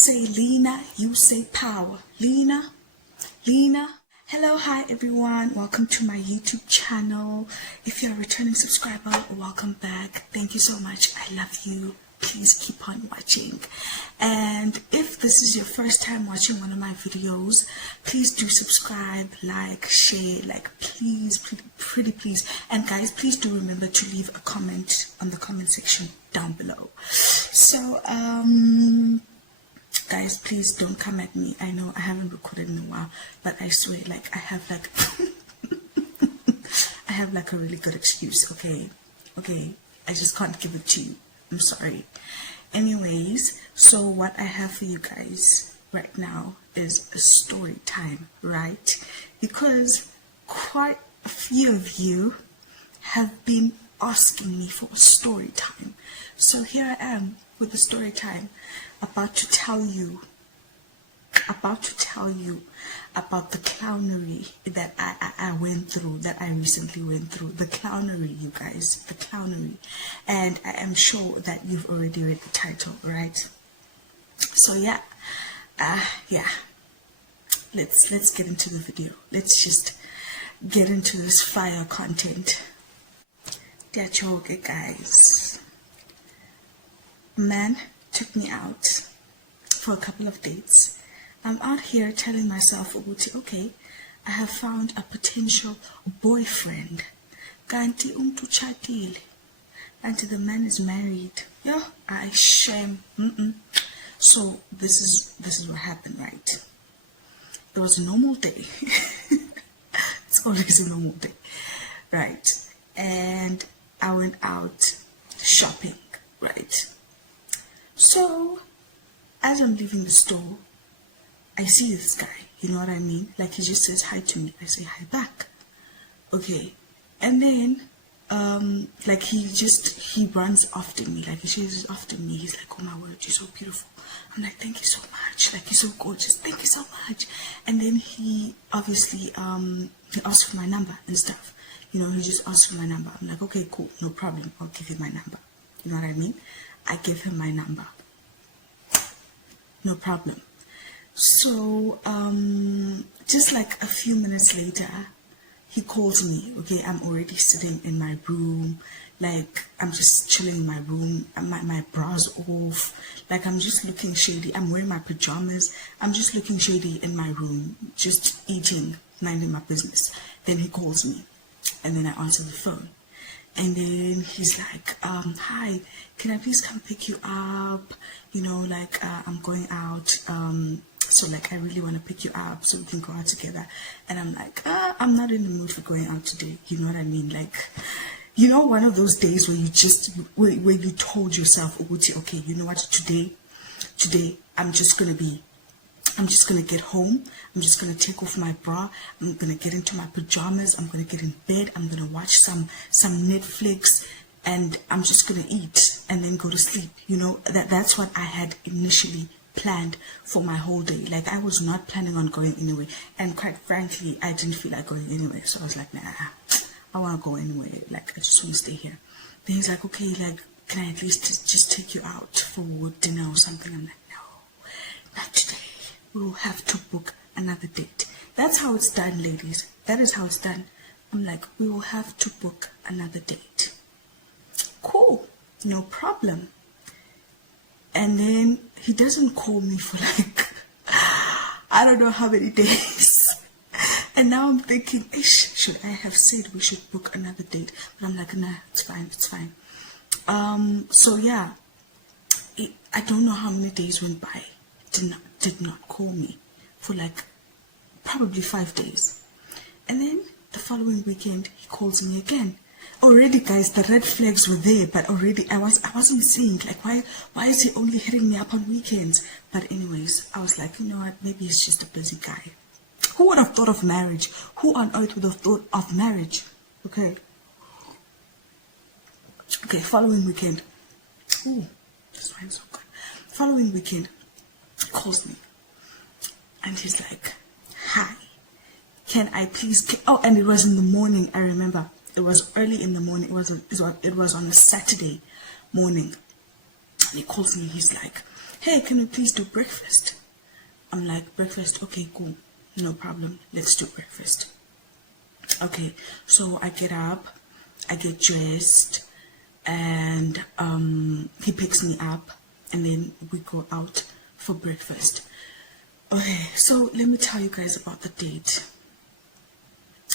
say Lena, you say power. Lena. Hello, hi everyone. Welcome to my YouTube channel. If you're a returning subscriber, welcome back. Thank you so much. I love you. Please keep on watching. And if this is your first time watching one of my videos, please do subscribe, like, share, like please, pretty please. And guys, please do remember to leave a comment on the comment section down below. So guys, please don't come at me. I know I haven't recorded in a while, but I swear, like I have like I have like a really good excuse. Okay, I just can't give it to you. I'm sorry. Anyways, so what I have for you guys right now is a story time, right? Because quite a few of you have been asking me for a story time. So here I am with the story time, about to tell you about the clownery that I went through, that I recently went through. The clownery, you guys, the clownery. And I am sure that you've already read the title, right? So yeah, let's get into the video. Let's just get into this fire content. Okay, guys. A man took me out for a couple of dates. I'm out here telling myself, okay, I have found a potential boyfriend. Kanti chatile. Until the man is married. Yeah, I shame. So this is what happened, right? It was a normal day. It's always a normal day, right? And I went out shopping, right? So as I'm leaving the store, I see this guy, you know what I mean? Like he just says hi to me, I say hi back. Okay, and then like he runs after me, like he chases after me. He's like, oh my word, you're so beautiful. I'm like, thank you so much, like you're so gorgeous, thank you so much. And then he obviously he asked for my number and stuff, you know, he just asked for my number. I'm like, okay, cool, no problem, I'll give you my number. You know what I mean? I give him my number, no problem. So just like a few minutes later, he calls me. Okay, I'm already sitting in my room, like I'm just chilling in my room, my bra's off, like I'm just looking shady. I'm wearing my pajamas, I'm just looking shady in my room, just eating, minding my business. Then he calls me, and then I answer the phone. And then he's like, hi, can I please come pick you up? You know, like, I'm going out, so like, I really want to pick you up so we can go out together. And I'm like, I'm not in the mood for going out today. You know what I mean? Like, you know, one of those days where you just, where you told yourself, okay, you know what, today, I'm just going to get home, I'm just going to take off my bra, I'm going to get into my pajamas, I'm going to get in bed, I'm going to watch some Netflix, and I'm just going to eat and then go to sleep. You know, that's what I had initially planned for my whole day. Like, I was not planning on going anywhere, and quite frankly, I didn't feel like going anywhere. So I was like, nah, I want to go anywhere, like, I just want to stay here. Then he's like, okay, like, can I at least just take you out for dinner or something? I'm like, no, not today. We will have to book another date. That's how it's done, ladies. That is how it's done. I'm like, we will have to book another date. Cool, no problem. And then he doesn't call me for like, I don't know how many days. And now I'm thinking, should I have said we should book another date? But I'm like, nah, it's fine. So yeah, I don't know how many days went by. Did not call me for like probably 5 days. And then the following weekend he calls me again. Already, guys, the red flags were there, but already I wasn't seeing, like, why is he only hitting me up on weekends? But anyways, I was like, you know what, maybe he's just a busy guy. Who would have thought of marriage? Who on earth would have thought of marriage? Okay, following weekend. Ooh, this wine's so good. Following weekend, he calls me, and he's like, hi, can I please, oh, and it was in the morning, I remember. It was early in the morning. It was on a Saturday morning. And he calls me. He's like, hey, can we please do breakfast? I'm like, breakfast? Okay, cool. No problem. Let's do breakfast. Okay, so I get up, I get dressed, and he picks me up, and then we go out for breakfast. Okay, so let me tell you guys about the date.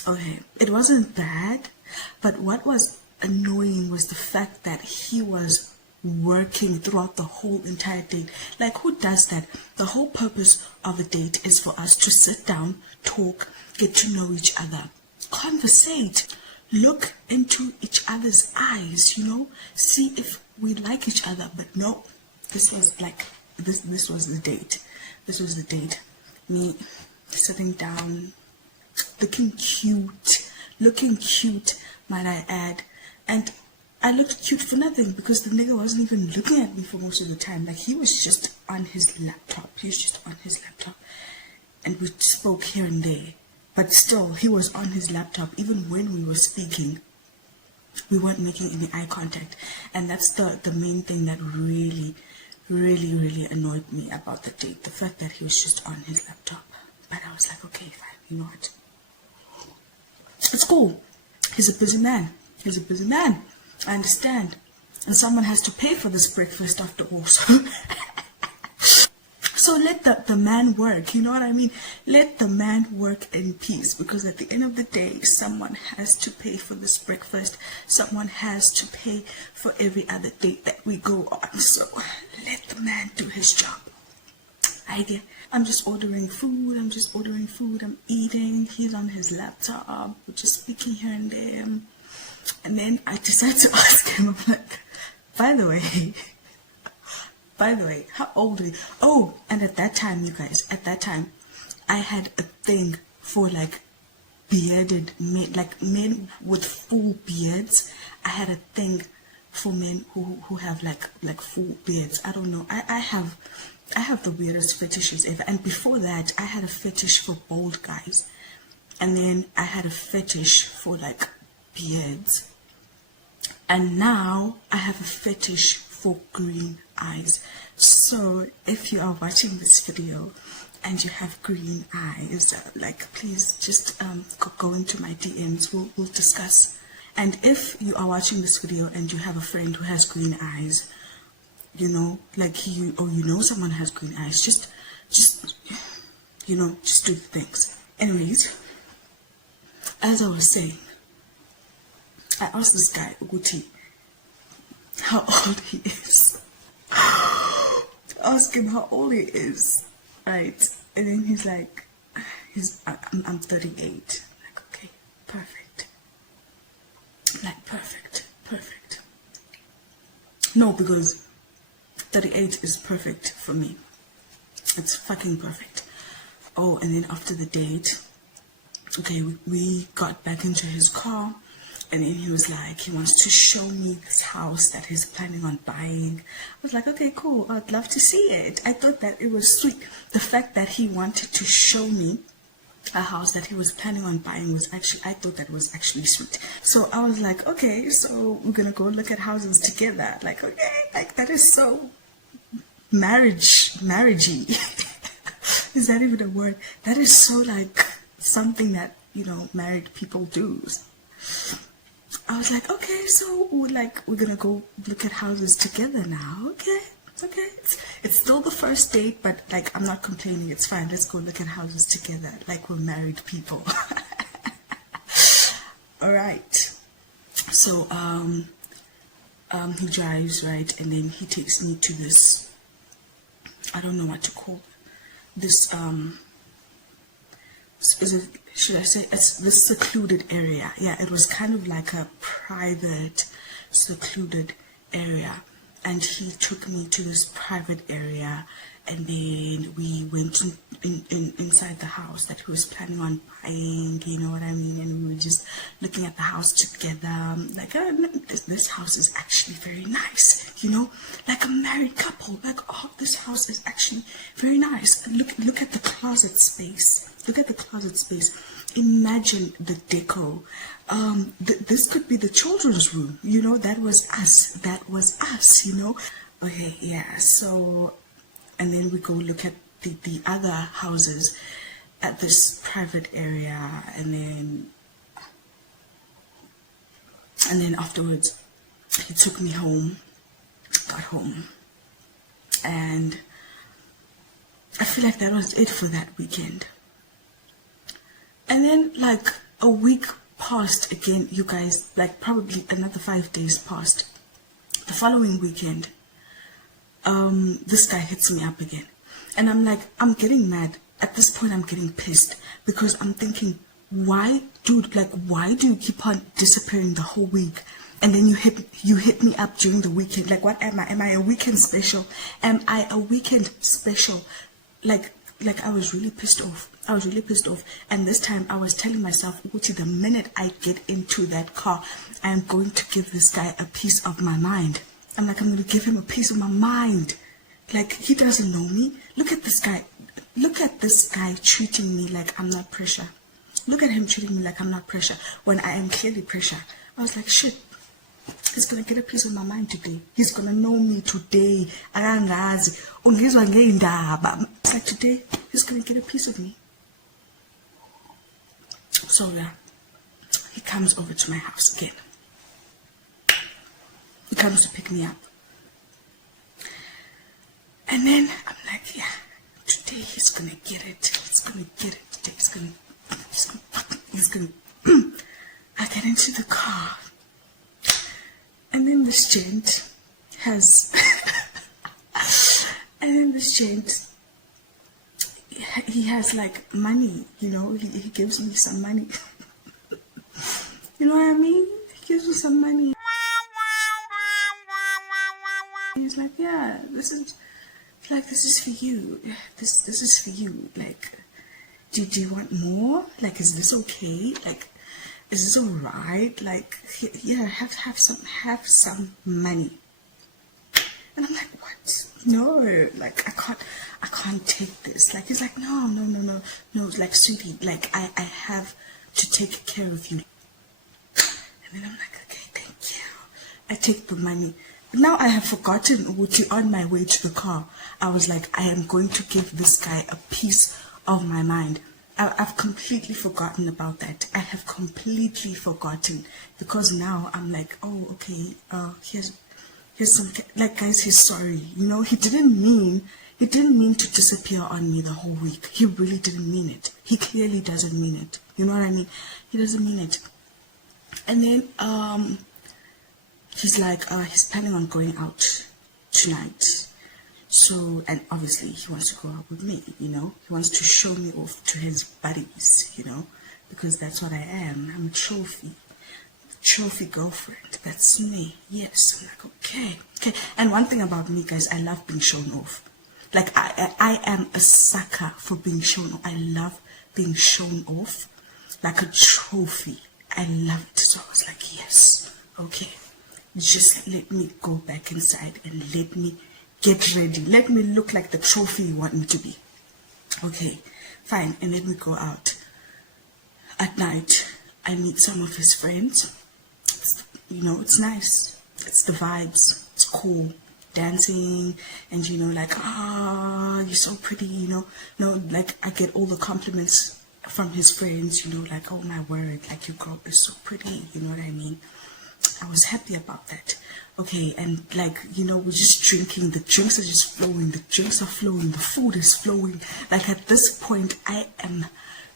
Okay, it wasn't bad, but what was annoying was the fact that he was working throughout the whole entire date. Like, who does that? The whole purpose of a date is for us to sit down, talk, get to know each other, conversate, look into each other's eyes, see if we like each other. But no, this was like, this was the date. This was the date. Me sitting down, looking cute, might I add. And I looked cute for nothing because the nigga wasn't even looking at me for most of the time. Like, he was just on his laptop. And we spoke here and there. But still, he was on his laptop. Even when we were speaking, we weren't making any eye contact. And that's the main thing that really, really, really annoyed me about the date. The fact that he was just on his laptop. But I was like, okay, fine, you know what? It's cool. He's a busy man. I understand. And someone has to pay for this breakfast after all. So let the man work, you know what I mean? Let the man work in peace, because at the end of the day, someone has to pay for this breakfast. Someone has to pay for every other date that we go on. So let the man do his job. I'm just ordering food. I'm eating. He's on his laptop. We're just speaking here and there. And then I decided to ask him, I'm like, by the way, how old are you? Oh, and at that time, you guys, I had a thing for like bearded men, like men with full beards. I had a thing for men who have like full beards. I don't know. I have the weirdest fetishes ever. And before that, I had a fetish for bald guys. And then I had a fetish for like beards. And now I have a fetish for green eyes. So if you are watching this video and you have green eyes, like, please just go into my DMs. We'll discuss. And if you are watching this video and you have a friend who has green eyes, like someone has green eyes, just do the things. Anyways, as I was saying, I asked this guy, Uguti, how old he is. Ask him how old he is, right? And then he's like, I'm 38. Like, okay, perfect. Like, perfect. No, because 38 is perfect for me. It's fucking perfect. Oh, and then after the date, okay, we got back into his car. And then he was like, he wants to show me this house that he's planning on buying. I was like, okay, cool. I'd love to see it. I thought that it was sweet. The fact that he wanted to show me a house that he was planning on buying I thought that was actually sweet. So I was like, okay, so we're going to go look at houses together. Like, okay, like that is so marriagey. Is that even a word? That is so like something that, married people do. I was like, okay, so we're gonna go look at houses together now. Okay. It's still the first date, but like, I'm not complaining. It's fine. Let's go look at houses together, like we're married people. All right. So he drives, right, and then he takes me to this. I don't know what to call this. Should I say it's this secluded area? Yeah, it was kind of like a private, secluded area. And he took me to this private area, and then we went inside the house that he was planning on buying, you know what I mean? And we were just looking at the house together, like, this house is actually very nice, like a married couple, like, oh, this house is actually very nice. Look at the closet space. Imagine the deco. This could be the children's room, that was us, Okay, yeah, so and then we go look at the other houses at this private area, and then afterwards he took me home, got home, and I feel like that was it for that weekend. And then like a week passed again, you guys, like probably another 5 days passed. The following weekend, this guy hits me up again, and I'm like, I'm getting mad. At this point, I'm getting pissed because I'm thinking, why, dude, like, why do you keep on disappearing the whole week? And then you hit me up during the weekend. Like, what am I? Am I a weekend special? Am I a weekend special? Like I was really pissed off. I was really pissed off. And this time I was telling myself, Uchi, the minute I get into that car, I am going to give this guy a piece of my mind. I'm like, I'm going to give him a piece of my mind. Like, he doesn't know me. Look at this guy. Look at this guy treating me like I'm not pressure. Look at him treating me like I'm not pressure when I am clearly pressure. I was like, shit. He's gonna get a piece of my mind today. He's gonna know me today. It's like today, he's gonna get a piece of me. So yeah, he comes over to my house again. He comes to pick me up. And then I'm like, yeah, today he's gonna get it. He's gonna get it today. He's gonna I get into the car. And then this gent has, he has like money, you know, he gives me some money. You know what I mean? He gives me some money. He's like, yeah, this is for you. This is for you. Like, do you want more? Like, is this okay? Like, is this alright? Like, yeah, have some money. And I'm like, what? No, like, I can't take this. Like, he's like, no, like, sweetie, like, I have to take care of you. And then I'm like, okay, thank you. I take the money. Now I have forgotten, on my way to the car, I was like, I am going to give this guy a piece of my mind. I've completely forgotten about that. I have completely forgotten, because now I'm like, oh, okay, here's some, like, guys, he's sorry. You know, he didn't mean to disappear on me the whole week. He really didn't mean it. He clearly doesn't mean it. You know what I mean? He doesn't mean it. And then, he's like, he's planning on going out tonight. So, and obviously he wants to go out with me, you know. He wants to show me off to his buddies, you know, because that's what I am. I'm a trophy girlfriend. That's me. Yes. I'm like, okay. And one thing about me, guys, I love being shown off. Like, I am a sucker for being shown off. I love being shown off like a trophy. I love it. So I was like, yes, okay. Just let me go back inside and let me get ready. Let me look like the trophy you want me to be. Okay, fine. And then we go out. At night, I meet some of his friends. You know, it's nice. It's the vibes. It's cool. Dancing and, you know, like, you're so pretty, you know. No, like, I get all the compliments from his friends, you know, like, oh my word, like, your girl is so pretty, you know what I mean? I was happy about that. Okay, and like, you know, we're just drinking, the drinks are just flowing, the drinks are flowing, the food is flowing. Like, at this point, I am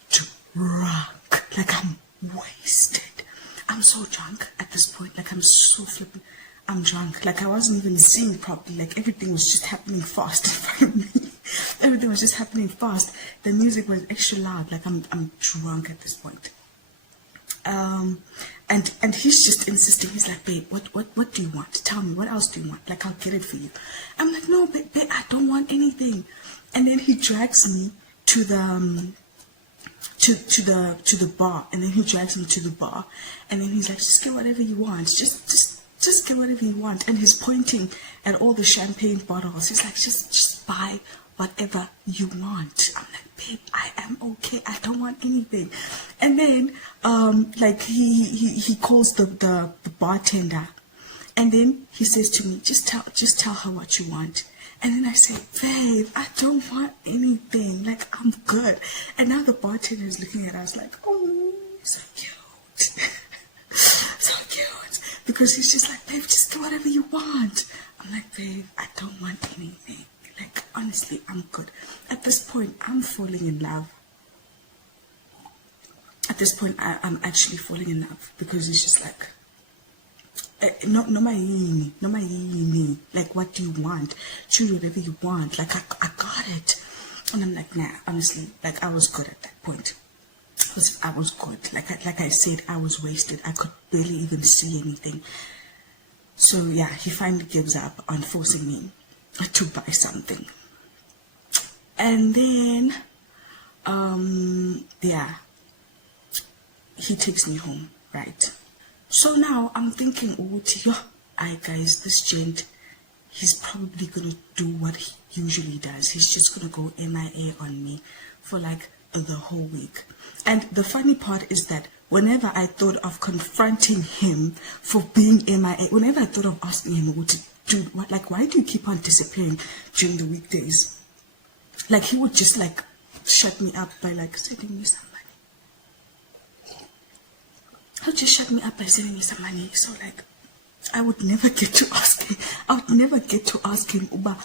drunk. Like, I'm wasted. I'm so drunk at this point. Like, I'm so flipping. I'm drunk. Like, I wasn't even seeing properly. Like, everything was just happening fast in front of me. Everything was just happening fast. The music was extra loud. Like, I'm drunk at this point. And he's just insisting. He's like, babe, what do you want? Tell me, what else do you want? Like, I'll get it for you. I'm like, no, babe, I don't want anything. And then he drags me to the to the bar. And then he drags me to the bar. And then he's like, just get whatever you want. Just get whatever you want. And he's pointing at all the champagne bottles. He's like, just buy whatever you want. I'm like, babe, I am okay. I don't want anything. And then, like, he calls the bartender, and then he says to me, just tell her what you want. And then I said, babe, I don't want anything. Like, I'm good. And now the bartender is looking at us like, oh, so cute. So cute. Because he's just like, babe, just do whatever you want. I'm like, babe, I don't want anything. Like, honestly, I'm good. At this point, I'm falling in love. At this point, I'm actually falling in love because it's just like, no my yini. Like, what do you want? Choose whatever you want. Like, I got it. And I'm like, nah, honestly, like, I was good at that point. I was good. Like I said, I was wasted. I could barely even see anything. So yeah, he finally gives up on forcing me to buy something. And then, yeah, he takes me home, right? So now I'm thinking, oh, guys, this gent, he's probably gonna do what he usually does. He's just gonna go MIA on me for like the whole week. And the funny part is that whenever I thought of confronting him for being MIA, whenever I thought of asking him what to do, like, why do you keep on disappearing during the weekdays? Like, he would just like shut me up by like sending me some money. He'll just shut me up by sending me some money. So like, I would never get to ask him. I would never get to ask him, Uba,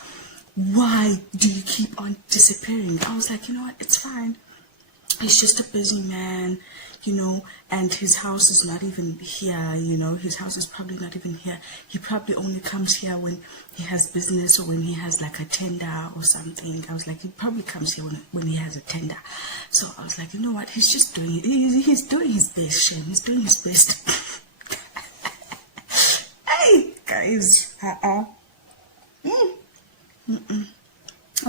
why do you keep on disappearing? I was like, you know what, it's fine. He's just a busy man, you know, and his house is not even here, you know, his house is probably not even here. He probably only comes here when he has business or when he has like a tender or something. I was like, he probably comes here when he has a tender. So I was like, you know what, he's just doing it. He's doing his best, Shane. He's doing his best. Hey, guys. I'm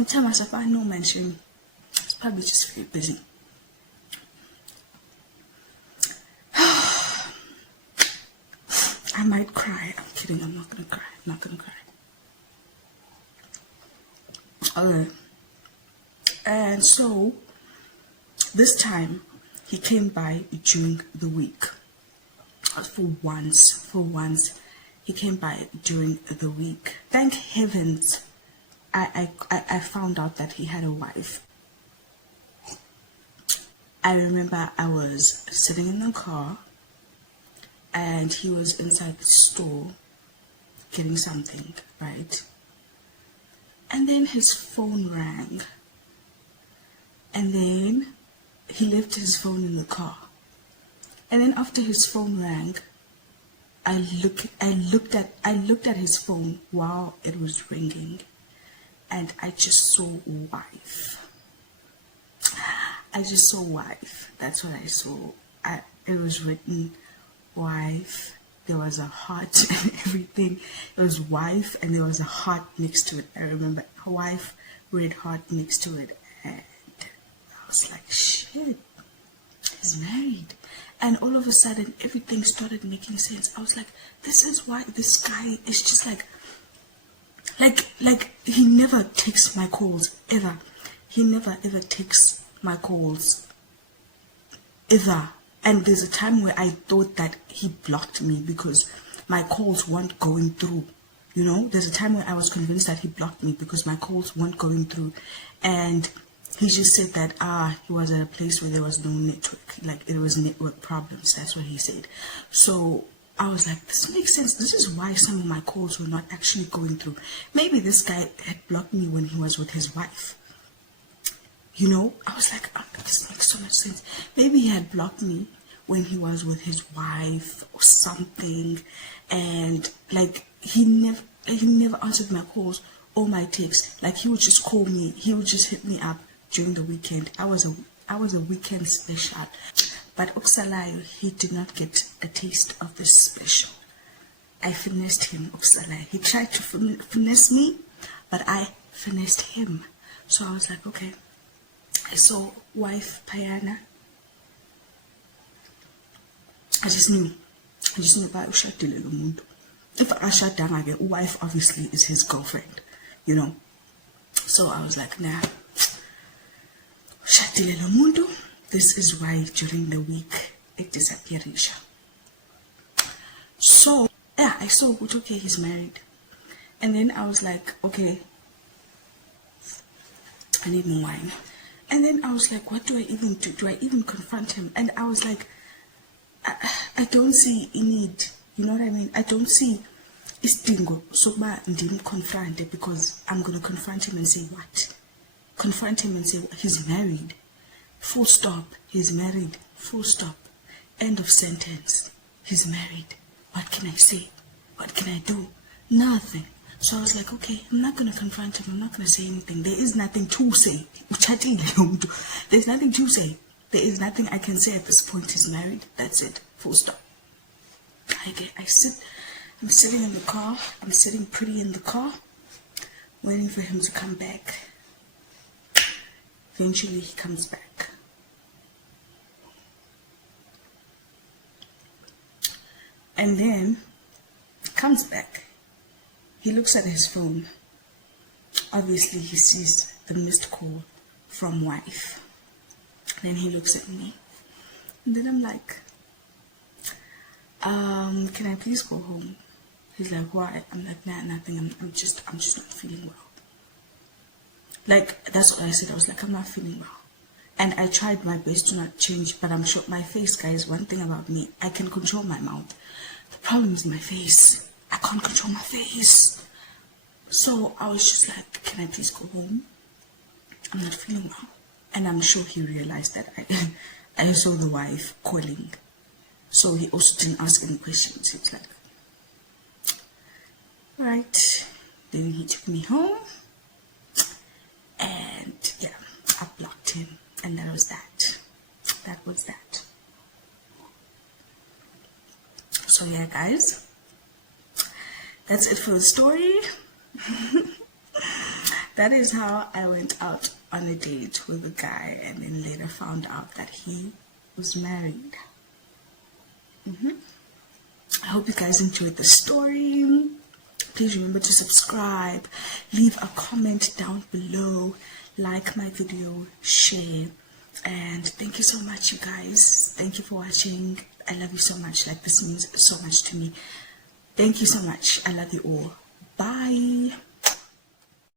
telling myself, I know, man, Shane. He's probably just very busy. I might cry. I'm kidding. I'm not gonna cry. I'm not gonna cry. Okay. And so this time he came by during the week. For once, he came by during the week. Thank heavens, I found out that he had a wife. I remember I was sitting in the car and he was inside the store getting something, right? And then his phone rang. And then he left his phone in the car. And then after his phone rang, I looked at his phone while it was ringing, and I just saw wife. I just saw wife. That's what I saw. It was written wife. There was a heart and everything. It was wife and there was a heart next to it. I remember wife, red heart next to it. And I was like, shit, he's married. And all of a sudden, everything started making sense. I was like, this is why this guy is just like he never takes my calls, ever. He never, ever takes my calls, ever. And there's a time where I thought that he blocked me because my calls weren't going through. You know, there's a time where I was convinced that he blocked me because my calls weren't going through. And he just said that, he was at a place where there was no network. Like, it was network problems. That's what he said. So I was like, this makes sense. This is why some of my calls were not actually going through. Maybe this guy had blocked me when he was with his wife. You know, I was like, oh, this makes so much sense. Maybe he had blocked me when he was with his wife or something, and like he never answered my calls or my texts. Like, he would just call me, he would just hit me up during the weekend. I was a weekend special, but Oksalayo, he did not get a taste of this special. I finessed him, Oksalayo. He tried to finesse me, but I finessed him. So I was like, okay. I saw wife Payana. I just knew about ushadile lo muntu. If ashadanga, wife obviously is his girlfriend, you know. So I was like, nah, ushadile lo muntu. This is why during the week it disappeared. So yeah, I saw, okay, he's married. And then I was like, okay, I need more wine. And then I was like, what do I even do? Do I even confront him? And I was like, I don't see a need. You know what I mean? I don't see istingo soba ndim confront it, because I'm gonna confront him and say what? Confront him and say he's married. Full stop. He's married. Full stop. End of sentence. He's married. What can I say? What can I do? Nothing. So I was like, okay, I'm not gonna confront him. I'm not gonna say anything. There is nothing to say. There's nothing to say. There is nothing I can say at this point. He's married. That's it. Full stop. I'm sitting in the car. I'm sitting pretty in the car, waiting for him to come back. Eventually he comes back. And then he comes back. He looks at his phone. Obviously he sees the missed call from wife. Then he looks at me. And then I'm like, can I please go home? He's like, why? I'm like, nah, nothing. I'm just not feeling well. Like, that's what I said. I was like, I'm not feeling well. And I tried my best to not change, but I'm sure my face, guys, one thing about me, I can control my mouth. The problem is my face. I can't control my face. So I was just like, can I please go home? I'm not feeling well. And I'm sure he realized that I saw the wife calling. So he also didn't ask any questions. He was like, right. Then he took me home. And yeah, I blocked him. And that was that. That was that. So yeah, guys. That's it for the story. That is how I went out on a date with a guy and then later found out that he was married. I hope you guys enjoyed the story. Please remember to subscribe, leave a comment down below, like my video, share, and thank you so much, you guys. Thank you for watching. I love you so much. Like, this means so much to me. Thank you so much. I love you all. Bye.